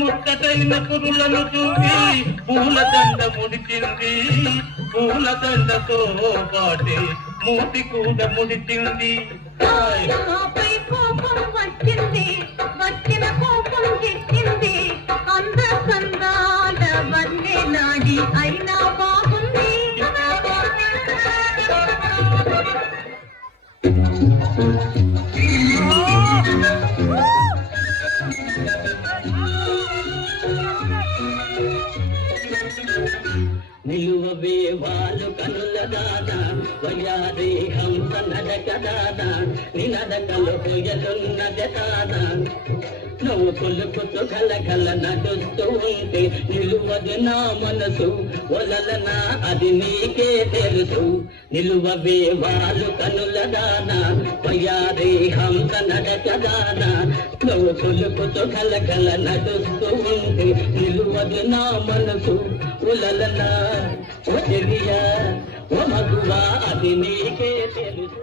ముక్కటైన పురులను చూపి పూలదండ ముడిచింది, పూలదండతో పాటి మూతి కూడా ముడిచింది. వచ్చింది వచ్చిన కోపం గిట్టింది, అంద సందాల వన్నే నాడి అయినా బాగుంది. నిలువవే వాళ్ళు కనుల దాదా వయారే హంస నడక దాదా నినడకలు పొయలున్నద దాదా నువ్వు కొలుకుతూ కలకల నడుస్తూ ఉంటే నిలువదు నా మనసు ఒలలనా అది నీకే తెలుసు. నిలువవే వాళ్ళు కనుల దానా వయారే హంస నడక దాదా నువ్వు కొలుకుతూ కలకల నడుస్తూ ఉంటే నిలువదు నా మనసు ఉలలనా ఓ చెలియా ఓ మగువా అది నీకే తెలుసు.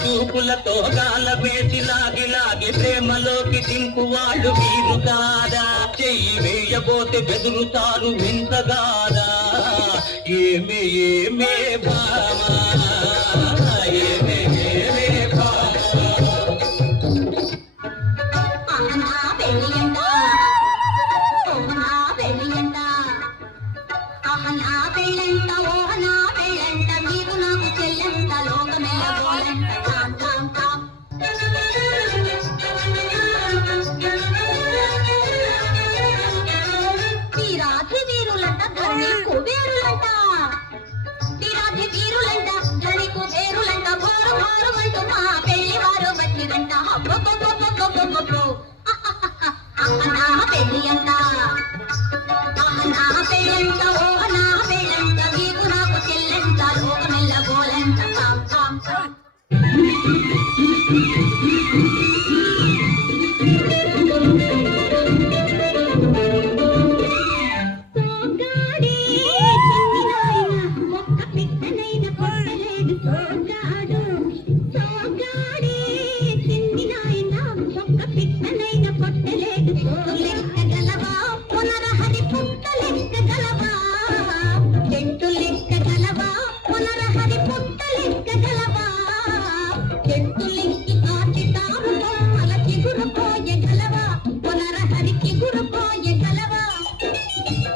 చూపులతో గాల వేసి లాగి లాగి ప్రేమలోకి దింపు వాళ్ళు వీరు కాదా, చెయ్యి వేయబోతే బెదురుతారు వింతగాదా. ఏమే ఏమే బామా ఏమే ఏమే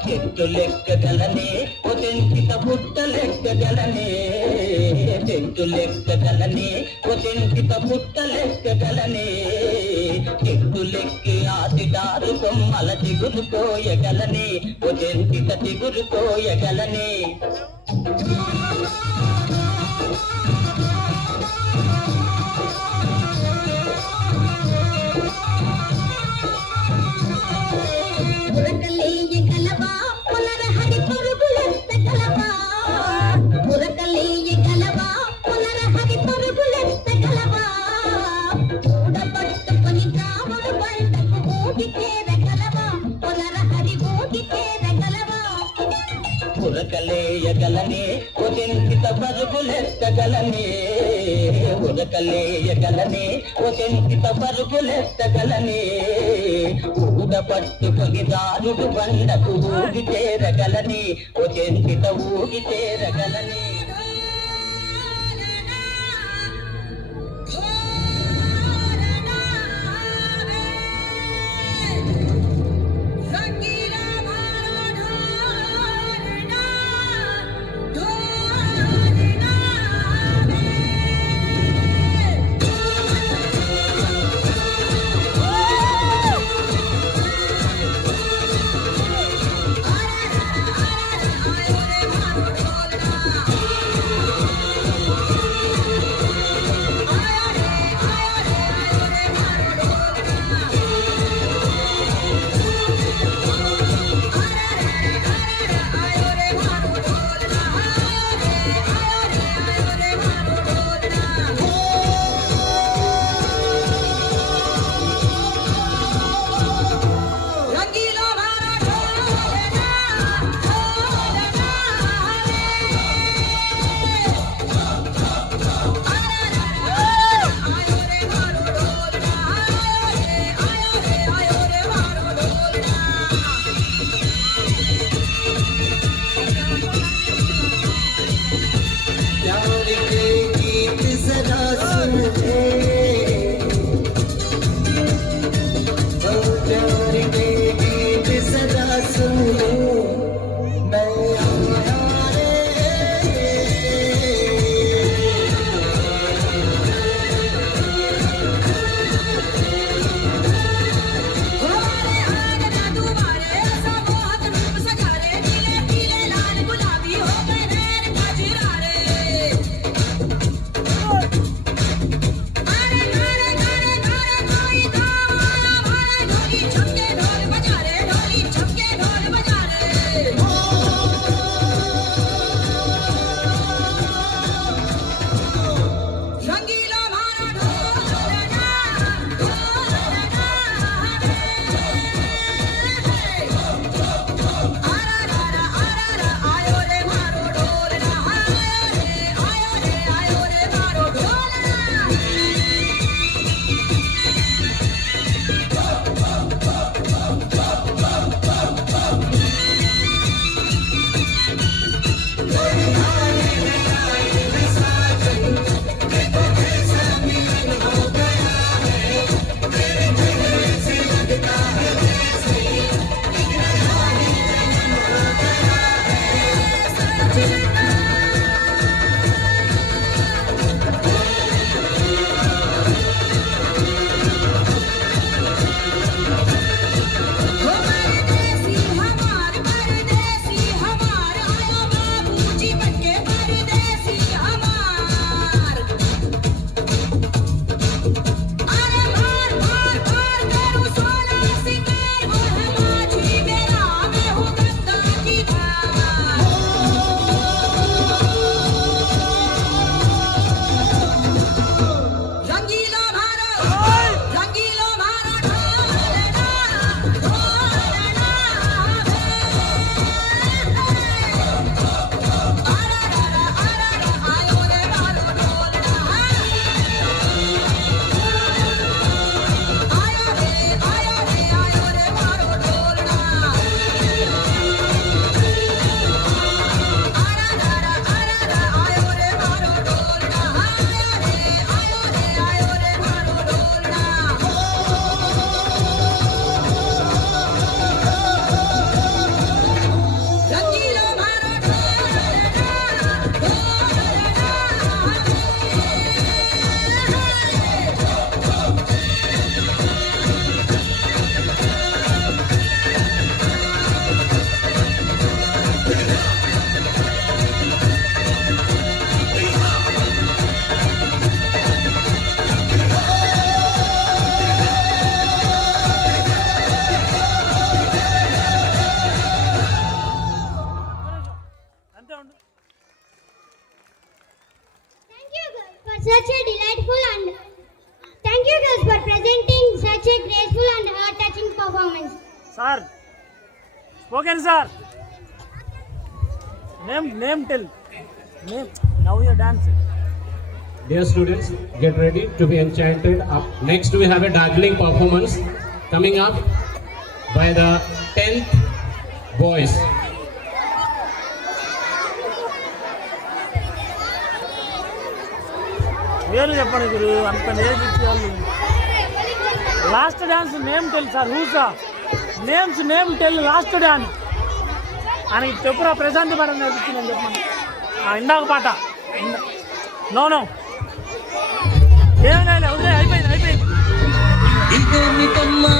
చెట్టు లెక్కగలనే ఒటెంటిక పుట్ట లెక్కగలనే, చెట్టు లెక్కగలనే ఒటెంటిక పుట్ట లెక్కగలనే. చెట్టు లెక్కి ఆటిదారు కొమ్మల చిగురు కోయగలనే, ఒటెంటిక చిగురు కోయగలనే. చేరగలవా పునరహరి ఊగి చేరగలవా ఉరకలేయగలనే ఒకంకిత పరుగులెత్తగలనే ఉరకలేయగలనే ఒకంకిత పరుగులెత్తగలనే ఊడ పట్టుకొని దారుడు బండకు ఊగి చేరగలని ఒకంకిత ఊగి చేరగలని performance. Sir spoken sir name tell name now you dance. Dear students, get ready to be enchanted. Up next, we have a dazzling performance coming up by the 10th boys. పేరు చెప్పండి గురు, అంత నేర్చి ఇచ్చేవాళ్ళు. Last dance name tell sir, హూసా names name tell last dance ఆయనకి చెప్పురా. ప్రశాంత్ పాట నేర్పించిందని చెప్పండి. ఇందాక పాట నో నో ఏం లేదు, వదిలే, అయిపోయింది. ఇదేమిటమ్మా